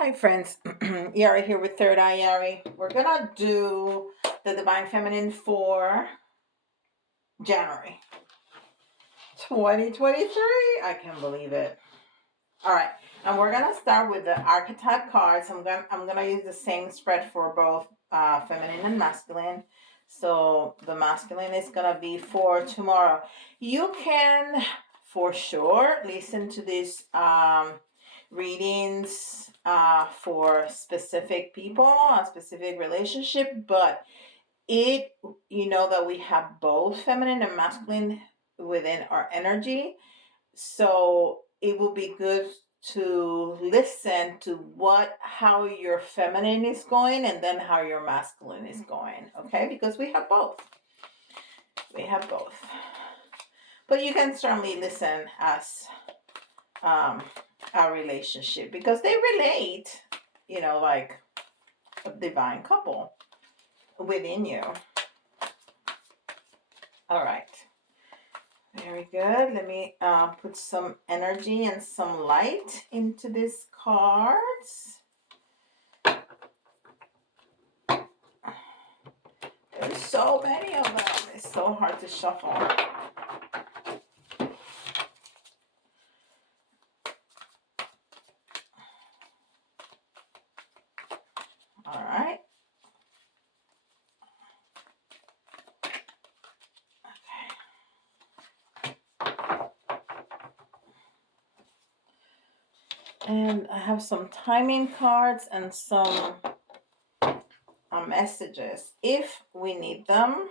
Hi friends, Yari here with Third Eye Yari. We're gonna do the Divine Feminine for January 2023. I can't believe it. All right, and we're gonna start with the archetype cards. I'm gonna use the same spread for both feminine and masculine. So the masculine is gonna be for tomorrow. You can for sure listen to these readings for specific people, a specific relationship, but you know that we have both feminine and masculine within our energy, so it will be good to listen to how your feminine is going and then how your masculine is going, okay? Because we have both, but you can certainly listen as a relationship because they relate, like a divine couple within you. All right, very good. Let me put some energy and some light into these cards. There's so many of them. It's so hard to shuffle. All right. And I have some timing cards and some messages if we need them.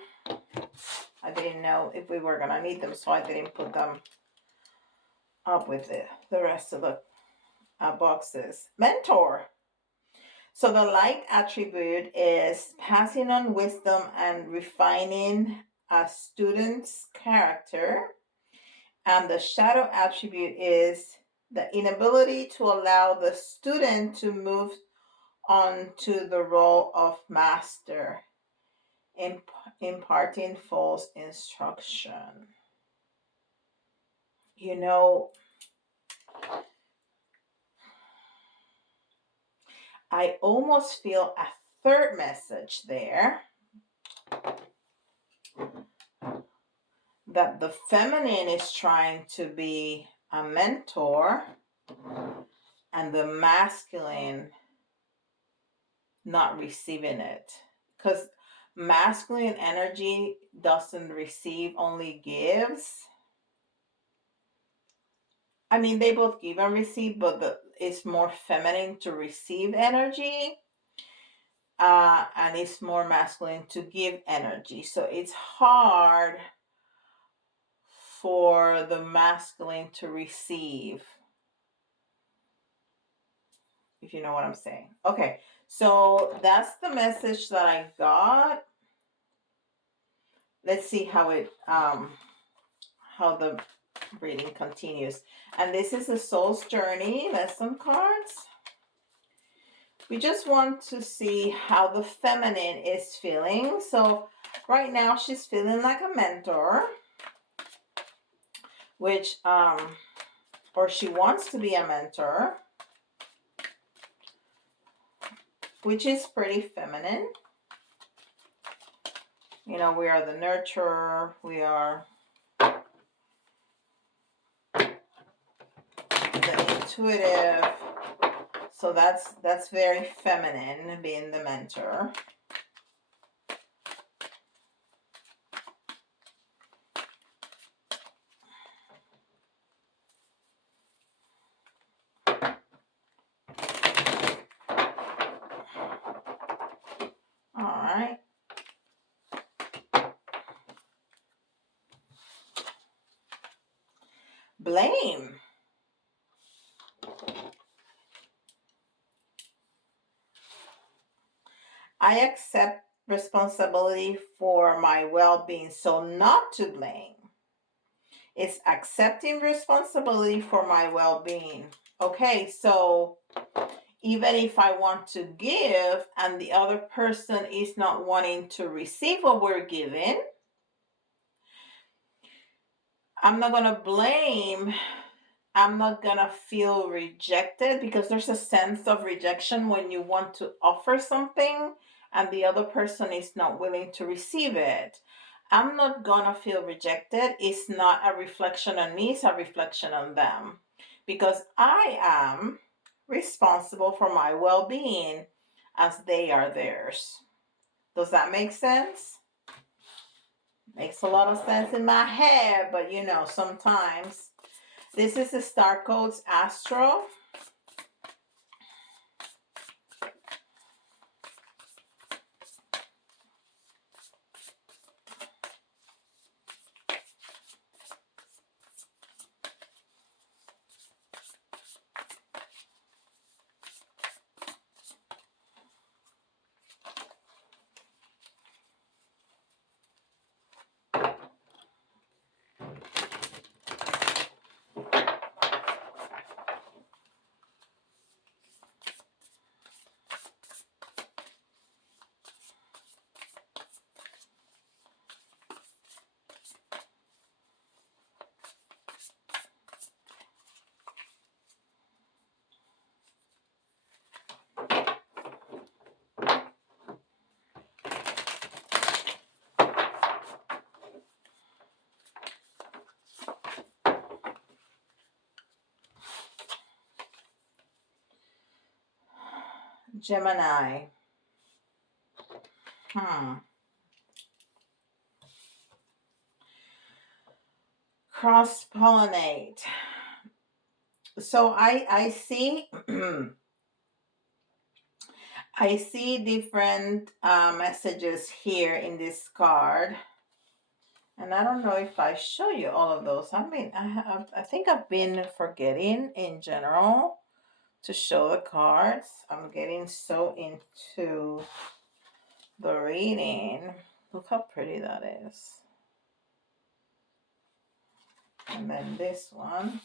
I didn't know if we were gonna need them, so I didn't put them up with the rest of the boxes. Mentor. So the light attribute is passing on wisdom and refining a student's character. And the shadow attribute is the inability to allow the student to move on to the role of master, imparting false instruction. I almost feel a third message there, that the feminine is trying to be a mentor and the masculine not receiving it, because masculine energy doesn't receive, only gives. I mean, they both give and receive, but it's more feminine to receive energy, and it's more masculine to give energy. So it's hard for the masculine to receive, if you know what I'm saying. Okay, so that's the message that I got. Let's see how the reading continues. And this is the Soul's Journey lesson cards. We just want to see how the feminine is feeling. So right now she's feeling like a mentor, which or she wants to be a mentor, which is pretty feminine. We are the nurturer, we are the intuitive. So that's very feminine, being the mentor. All right. Blame. I accept responsibility for my well-being, so not to blame. It's accepting responsibility for my well-being. Okay, so even if I want to give and the other person is not wanting to receive what we're giving, I'm not going to blame I'm not gonna feel rejected, because there's a sense of rejection when you want to offer something and the other person is not willing to receive it. I'm not gonna feel rejected. It's not a reflection on me, it's a reflection on them, because I am responsible for my well-being as they are theirs. Does that make sense? Makes a lot of sense in my head, but you know, sometimes. This is the Starcodes Astro. Gemini. Cross-pollinate. So I see I see different messages here in this card, and I don't know if I show you all of those. I mean, I think I've been forgetting in general to show the cards. I'm getting so into the reading. Look how pretty that is. And then this one.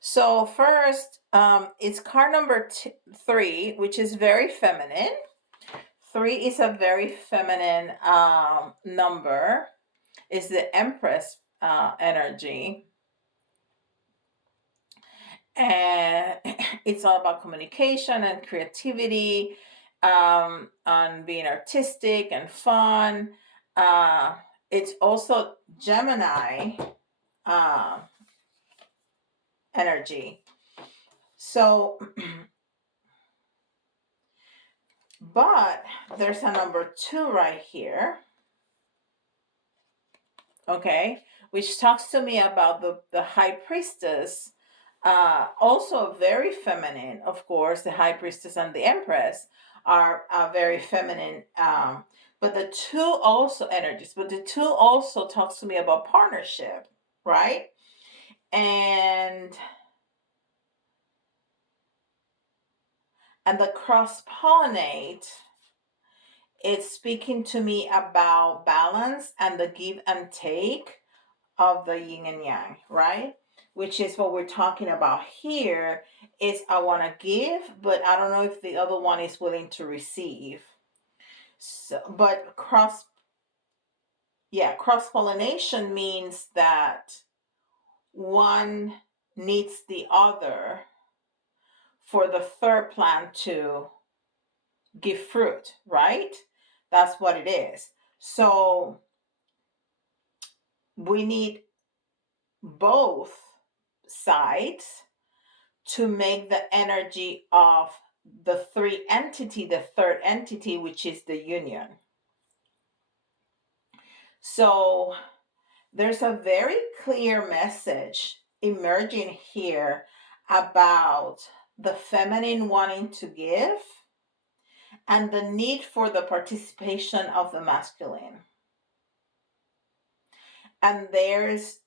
So first, it's card number 3, which is very feminine. 3 is a very feminine number. It's the Empress energy. And it's all about communication and creativity, and being artistic and fun. It's also Gemini energy. So, but there's a number 2 right here. Okay, which talks to me about the High Priestess. Also very feminine, of course. The High Priestess and the Empress are very feminine. But the 2 also energies, but the 2 also talks to me about partnership, right? And the cross-pollinate, it's speaking to me about balance and the give and take of the yin and yang, right? Which is what we're talking about here. Is I want to give, but I don't know if the other one is willing to receive. So, but cross-pollination means that one needs the other for the third plant to give fruit, right? That's what it is. So we need both sides to make the energy of the 3 entity, the third entity, which is the union. So there's a very clear message emerging here about the feminine wanting to give and the need for the participation of the masculine. And there's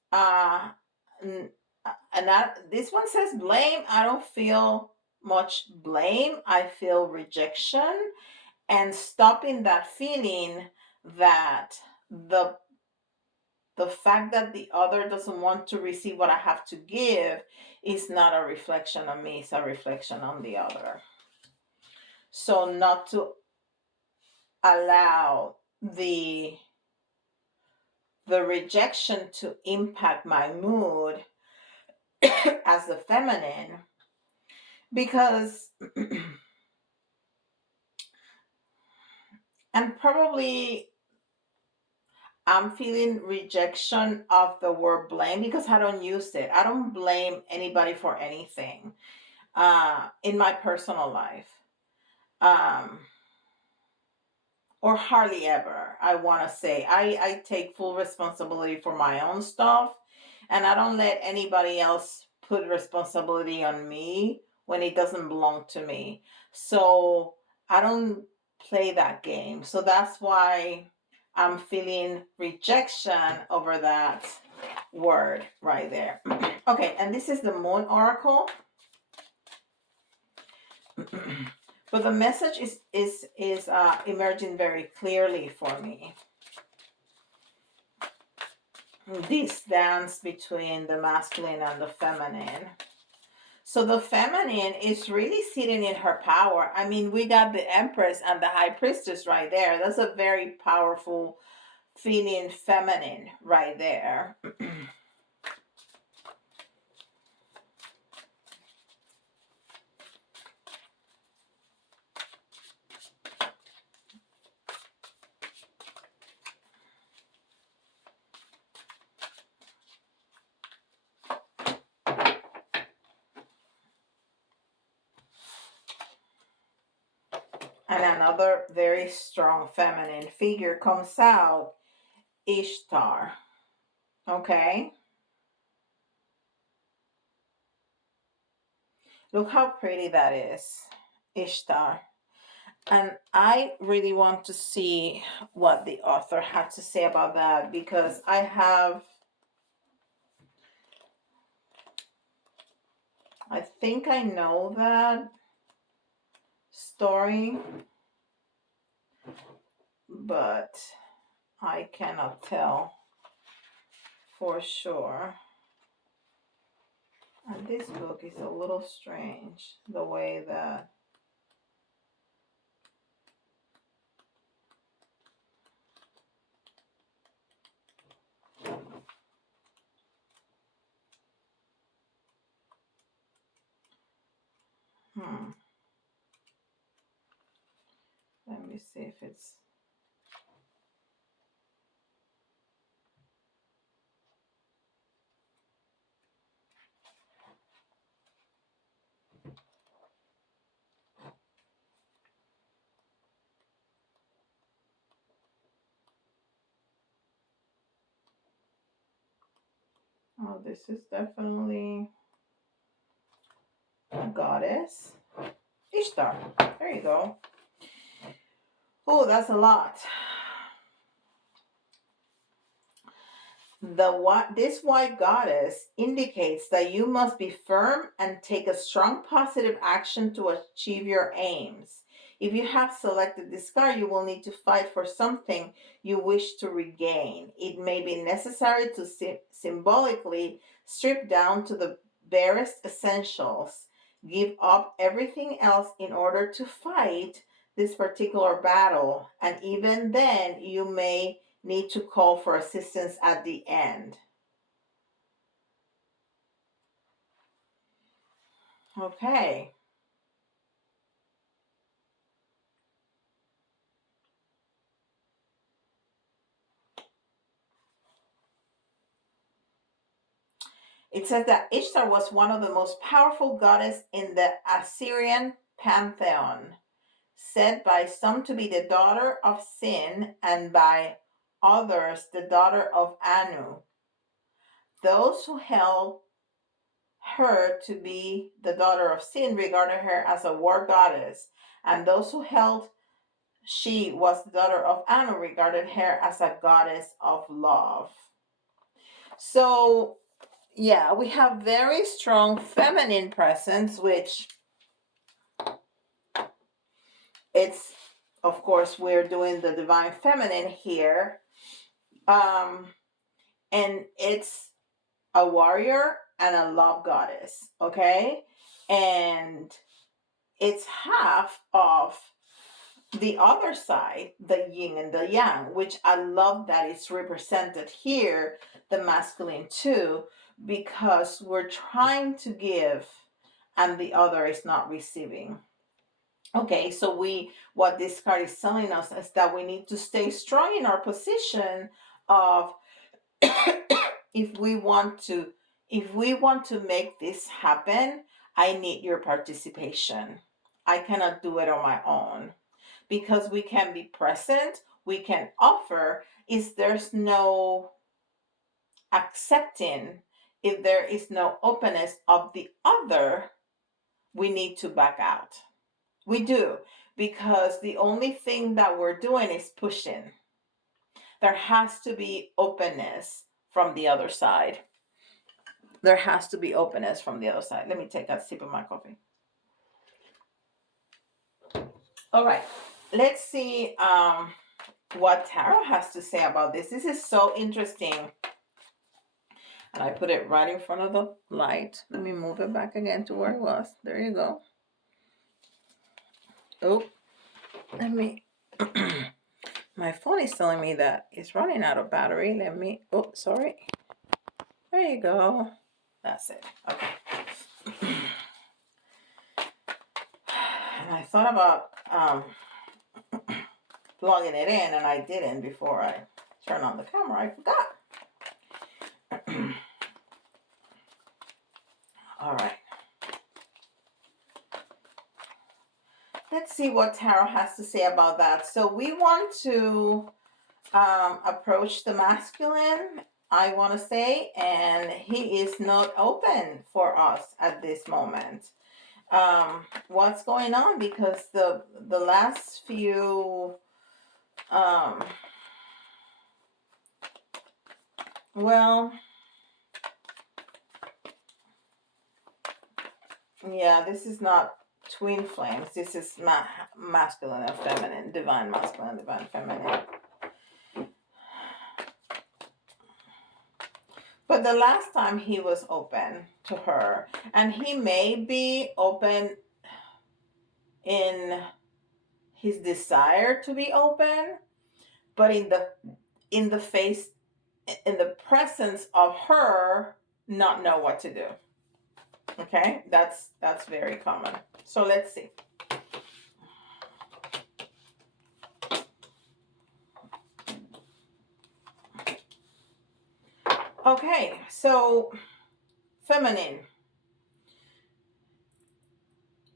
this one says blame. I don't feel much blame. I feel rejection, and stopping that feeling that the fact that the other doesn't want to receive what I have to give is not a reflection on me, it's a reflection on the other. So not to allow the rejection to impact my mood as the feminine, because and probably I'm feeling rejection of the word blame because I don't use it. I don't blame anybody for anything in my personal life. Um, or hardly ever. I want to say I take full responsibility for my own stuff, and I don't let anybody else put responsibility on me when it doesn't belong to me. So I don't play that game. So that's why I'm feeling rejection over that word right there. Okay, and this is the Moon Oracle. But the message is emerging very clearly for me. This dance between the masculine and the feminine. So the feminine is really sitting in her power. I mean, we got the Empress and the High Priestess right there. That's a very powerful feeling feminine right there. And another very strong feminine figure comes out, Ishtar. Okay? Look how pretty that is, Ishtar. And I really want to see what the author had to say about that, because I think I know that story, but I cannot tell for sure. And this book is a little strange, the way that let me see if it's oh, this is definitely a goddess. Ishtar. There you go. Oh, that's a lot. This white goddess indicates that you must be firm and take a strong positive action to achieve your aims. If you have selected this card, you will need to fight for something you wish to regain. It may be necessary to symbolically strip down to the barest essentials, give up everything else in order to fight this particular battle, and even then you may need to call for assistance at the end. Okay. It says that Ishtar was one of the most powerful goddesses in the Assyrian pantheon, said by some to be the daughter of Sin and by others the daughter of Anu. Those who held her to be the daughter of Sin regarded her as a war goddess, and those who held she was the daughter of Anu regarded her as a goddess of love. So, yeah, we have very strong feminine presence, which it's, of course, we're doing the divine feminine here. And it's a warrior and a love goddess, okay? And it's half of the other side, the yin and the yang, which I love that it's represented here, the masculine too, because we're trying to give and the other is not receiving. Okay, so what this card is telling us is that we need to stay strong in our position of if we want to make this happen, I need your participation. I cannot do it on my own, because we can be present, we can offer. Is there's no accepting, if there is no openness of the other, we need to back out. We do, because the only thing that we're doing is pushing. There has to be openness from the other side. There has to be openness from the other side. Let me take a sip of my coffee. All right, let's see what Tarot has to say about this. This is so interesting. And I put it right in front of the light. Let me move it back again to where it was. There you go. Oh, let me... My phone is telling me that it's running out of battery. Let me... Oh, sorry. There you go. That's it. Okay. And I thought about plugging it in, and I didn't before I turned on the camera. I forgot. All right. Let's see what Tarot has to say about that. So we want to approach the masculine, I want to say, and he is not open for us at this moment. What's going on? Because the last few well, yeah, this is not twin flames. This is masculine and feminine, divine masculine, divine feminine. But the last time he was open to her, and he may be open in his desire to be open, but in the presence of her, not know what to do. Okay, that's very common. So let's see. Okay, so feminine,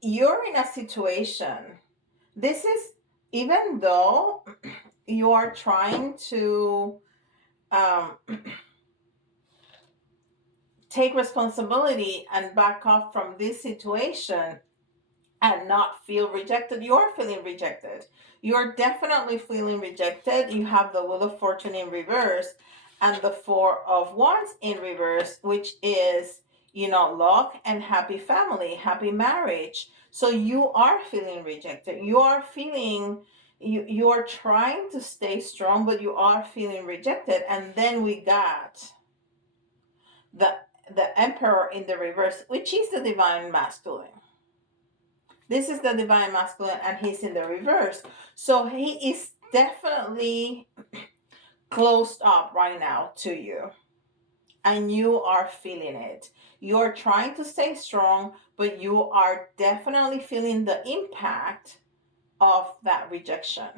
you're in a situation. This is, even though you are trying to take responsibility and back off from this situation and not feel rejected, you're feeling rejected. You're definitely feeling rejected. You have the Wheel of Fortune in reverse and the Four of Wands in reverse, which is, luck and happy family, happy marriage. So you are feeling rejected. You are feeling, you are trying to stay strong, but you are feeling rejected. And then we got the Emperor in the reverse, which is the divine masculine. This is the divine masculine, and he's in the reverse. So he is definitely closed up right now to you. And you are feeling it. You're trying to stay strong, but you are definitely feeling the impact of that rejection.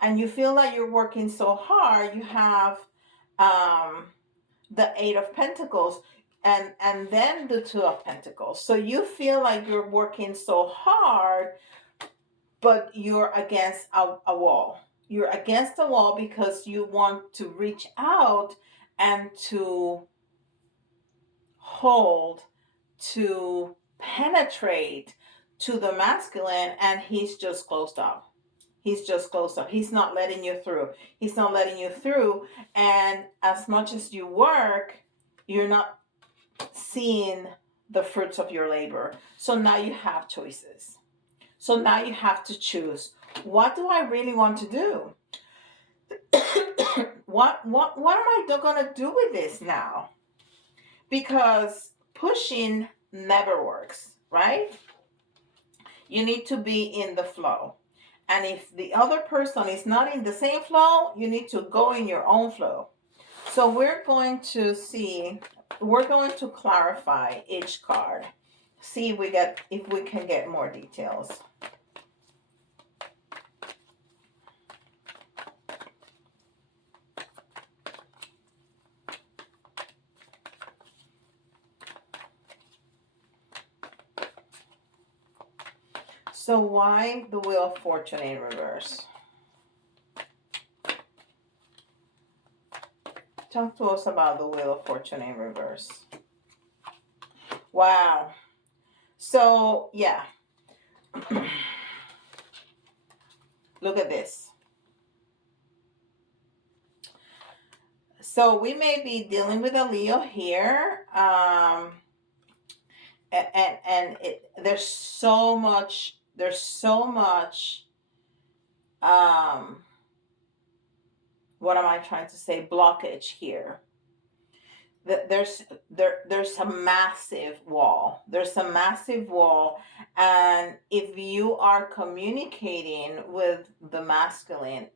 And you feel like you're working so hard. You have the Eight of Pentacles and then the Two of Pentacles. So you feel like you're working so hard, but you're against a wall. You're against a wall because you want to reach out and to hold, to penetrate to the masculine, and he's just closed up. He's just closed up. He's not letting you through. He's not letting you through. And as much as you work, you're not seeing the fruits of your labor. So now you have choices. So now you have to choose. What do I really want to do? What am I going to do with this now? Because pushing never works, right? You need to be in the flow. And if the other person is not in the same flow, you need to go in your own flow. So we're going to see, we're going to clarify each card. See if we can get more details. So why the Wheel of Fortune in reverse? Talk to us about the Wheel of Fortune in reverse. Wow. So, yeah. Look at this. So we may be dealing with a Leo here. There's so much, what am I trying to say? Blockage here. There's a massive wall. There's a massive wall, and if you are communicating with the masculine,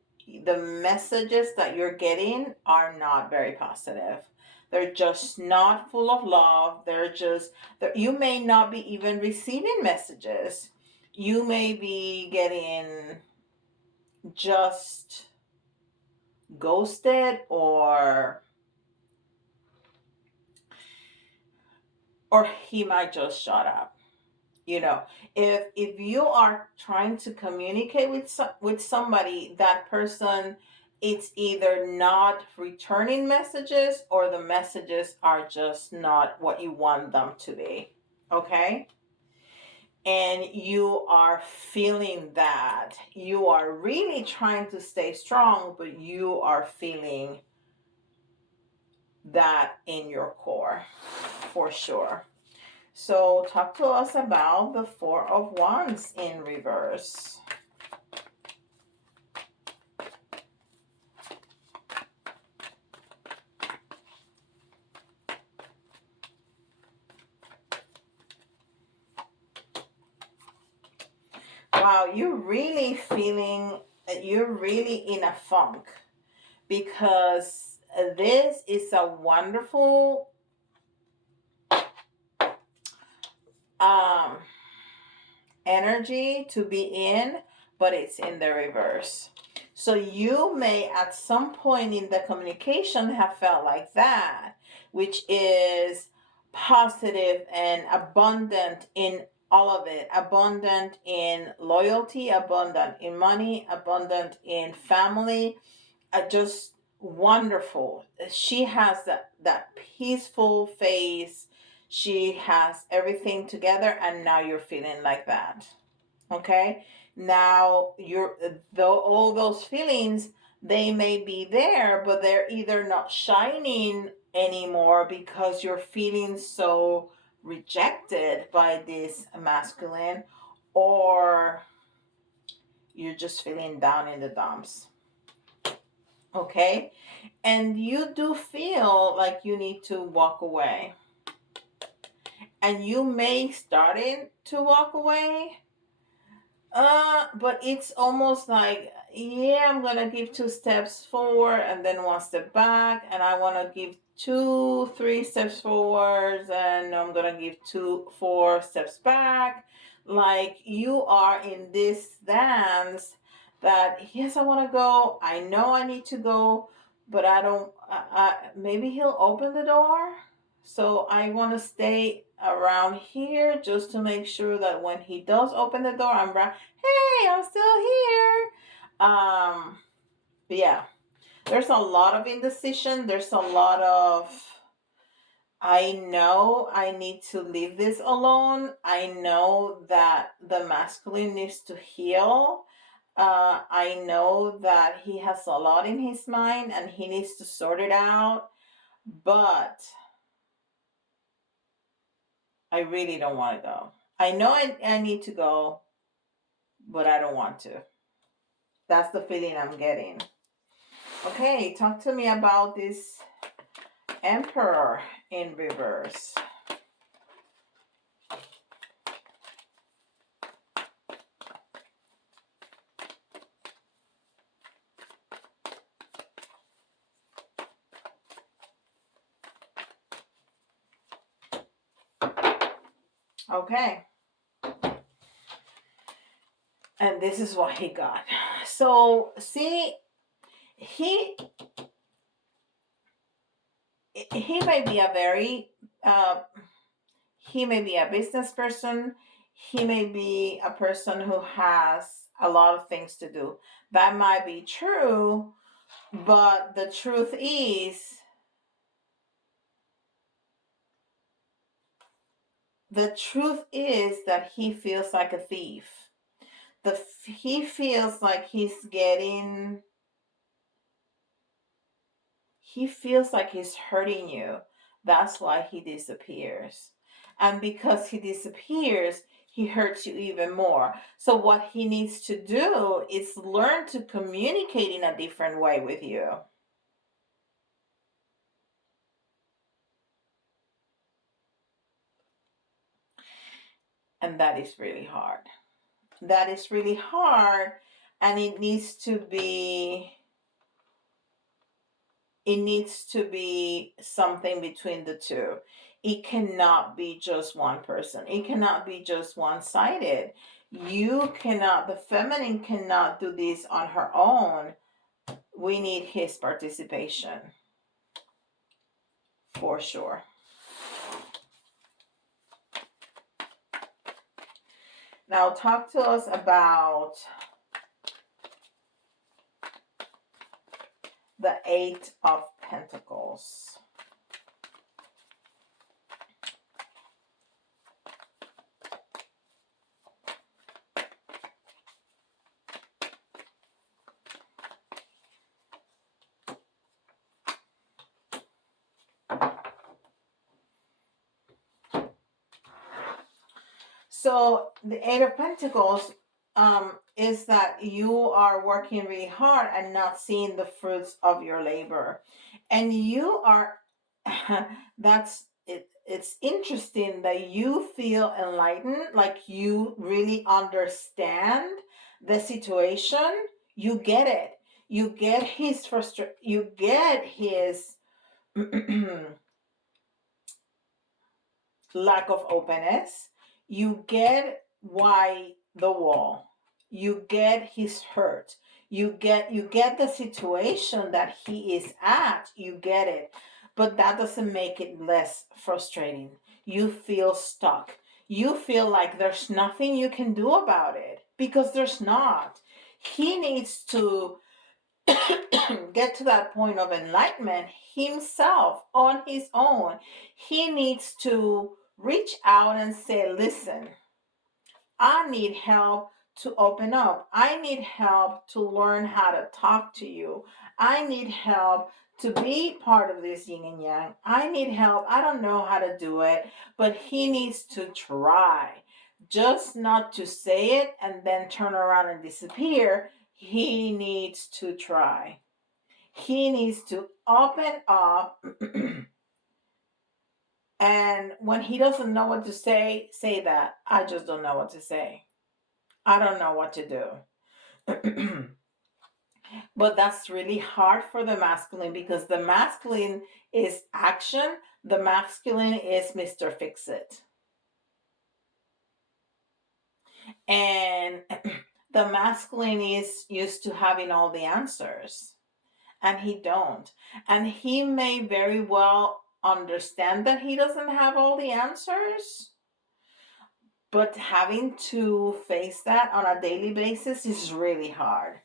the messages that you're getting are not very positive. They're just not full of love. You may not be even receiving messages. You may be getting just ghosted, or he might just shut up. You know, if you are trying to communicate with somebody, that person, it's either not returning messages, or the messages are just not what you want them to be. Okay? And you are feeling that. You are really trying to stay strong, but you are feeling that in your core, for sure. So talk to us about the Four of Wands in reverse. Wow, you're really in a funk, because this is a wonderful energy to be in, but it's in the reverse. So you may at some point in the communication have felt like that, which is positive and abundant in all of it. Abundant in loyalty, abundant in money, abundant in family, just wonderful. She has that peaceful face. She has everything together, and now you're feeling like that. Okay? Now though all those feelings, they may be there, but they're either not shining anymore because you're feeling so rejected by this masculine, or you're just feeling down in the dumps. Okay? And you do feel like you need to walk away. And you may starting to walk away. But it's almost like, yeah, I'm gonna give 2 steps forward and then 1 step back, and I wanna give 3 steps forward, and I'm gonna give 4 steps back. Like, you are in this dance that, yes, I wanna go, I know I need to go, but I don't, maybe he'll open the door. So I wanna stay around here just to make sure that when he does open the door, I'm right. Hey, I'm still here. But yeah, there's a lot of indecision. There's a lot of, I know I need to leave this alone. I know that the masculine needs to heal. I know that he has a lot in his mind and he needs to sort it out. But I really don't want to go. I know I need to go, but I don't want to. That's the feeling I'm getting. Okay, talk to me about this Emperor in reverse. Okay. And this is what he got. So, see, he may be a very, he may be a business person. He may be a person who has a lot of things to do. That might be true, but the truth is, that he feels like a thief. He feels like he's hurting you. That's why he disappears. And because he disappears, he hurts you even more. So what he needs to do is learn to communicate in a different way with you. And that is really hard. That is really hard, and it needs to be something between the two. It cannot be just one person. It cannot be just one-sided. The feminine cannot do this on her own. We need his participation for sure. Now talk to us about the Eight of Pentacles. So the Eight of Pentacles is that you are working really hard and not seeing the fruits of your labor. And you are, that's it. It's interesting that you feel enlightened, like you really understand the situation. You get it. You get his frustration. You get his lack of openness. You get why the wall. You get his hurt. You get the situation that he is at. You get it. But that doesn't make it less frustrating. You feel stuck. You feel like there's nothing you can do about it, because there's not. He needs to get to that point of enlightenment himself on his own. He needs to reach out and say, listen, I need help to open up. I need help to learn how to talk to you. I need help to be part of this yin and yang. I need help. I don't know how to do it, but he needs to try. Just not to say it and then turn around and disappear. He needs to try. He needs to open up. And when he doesn't know what to say that. I just don't know what to say. I don't know what to do. But that's really hard for the masculine, because the masculine is action. The masculine is Mr. Fix-It. And the masculine is used to having all the answers. And he don't. And he may very well understand that he doesn't have all the answers, but having to face that on a daily basis is really hard.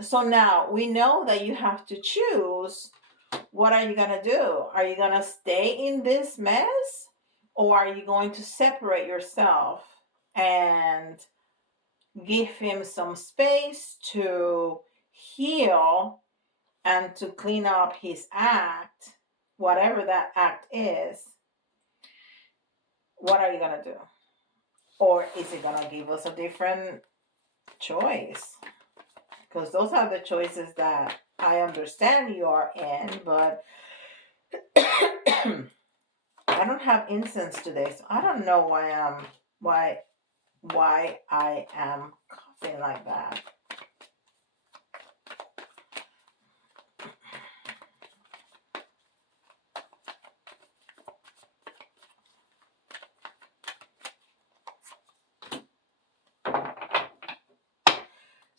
So now we know that you have to choose. What are you going to do? Are you going to stay in this mess, or are you going to separate yourself and give him some space to heal and to clean up his act, whatever that act is? What are you going to do? Or is it going to give us a different choice? Because those are the choices that I understand you are in, but I don't have incense today, so I don't know why I am coughing like that.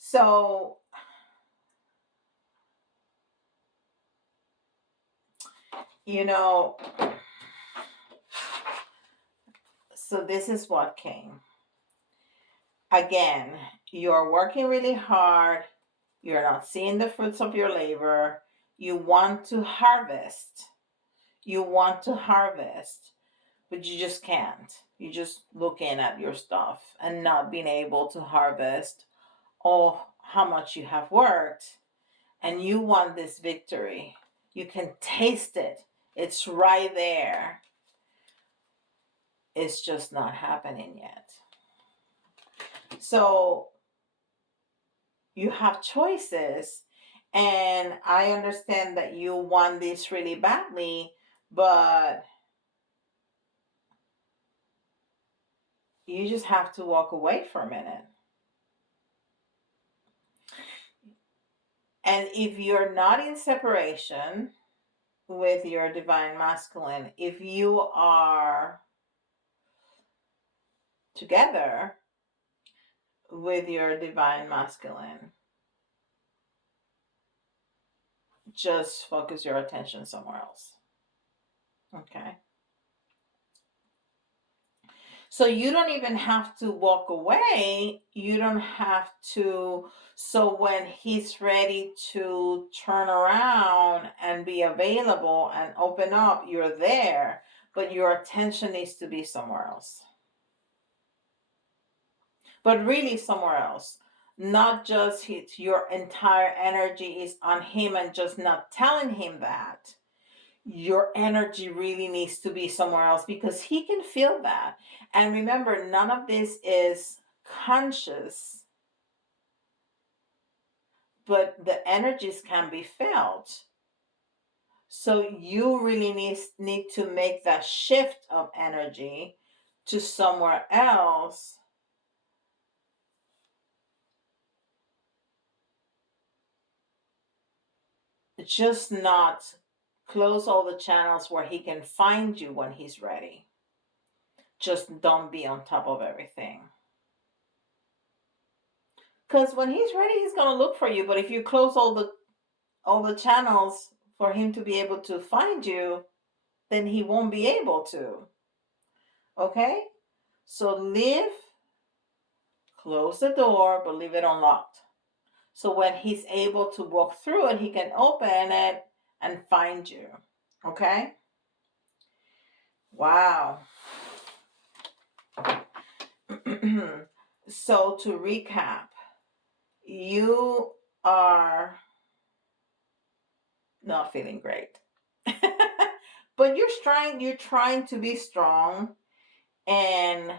So, you know, so this is what came. Again, you're working really hard. You're not seeing the fruits of your labor. You want to harvest. You want to harvest, but you just can't. You're just looking at your stuff and not being able to harvest all how much you have worked. And you want this victory. You can taste it. It's right there. It's just not happening yet. So you have choices, and I understand that you want this really badly, but you just have to walk away for a minute. And if you're not in separation with your divine masculine, if you are together with your divine masculine, just focus your attention somewhere else. Okay? So you don't even have to walk away. You don't have to. So when he's ready to turn around and be available and open up, you're there, but your attention needs to be somewhere else. But really somewhere else. Not just your entire energy is on him and just not telling him that. Your energy really needs to be somewhere else because he can feel that. And remember, none of this is conscious, but the energies can be felt. So you really need to make that shift of energy to somewhere else. Just not close all the channels where he can find you when he's ready. Just don't be on top of everything. Because when he's ready, he's going to look for you. But if you close all the channels for him to be able to find you, then he won't be able to. Okay? So close the door, but leave it unlocked. So when he's able to walk through it, he can open it and find you. Okay? Wow. So to recap, you are not feeling great. But you're trying to be strong, and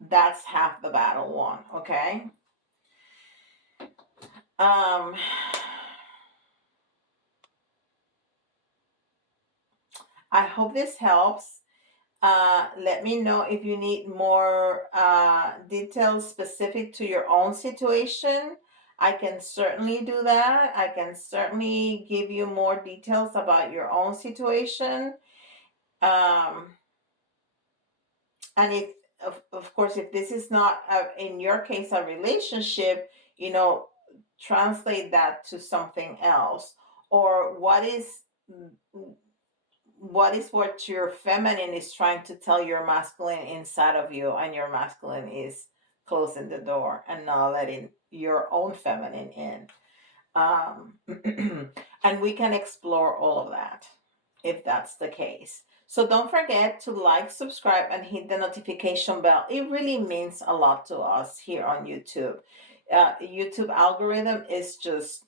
that's half the battle won, okay? I hope this helps. Let me know if you need more details specific to your own situation. I can certainly do that. I can certainly give you more details about your own situation. And if, of course, if this is not, in your case, a relationship, translate that to something else. Or what your feminine is trying to tell your masculine inside of you, and your masculine is closing the door and not letting your own feminine in. And we can explore all of that if that's the case. So don't forget to like, subscribe, and hit the notification bell. It really means a lot to us here on YouTube. YouTube algorithm is just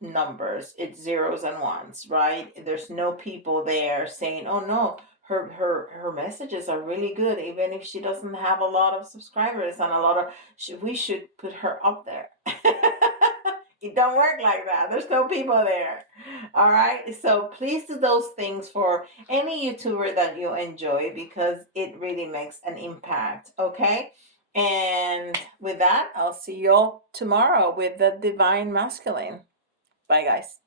numbers. It's zeros and ones, right? There's no people there saying, oh no, her messages are really good, even if she doesn't have a lot of subscribers and we should put her up there. It don't work like that. There's no people there. All right. So please do those things for any YouTuber that you enjoy, because it really makes an impact. Okay. And with that, I'll see you all tomorrow with the Divine Masculine. Bye, guys.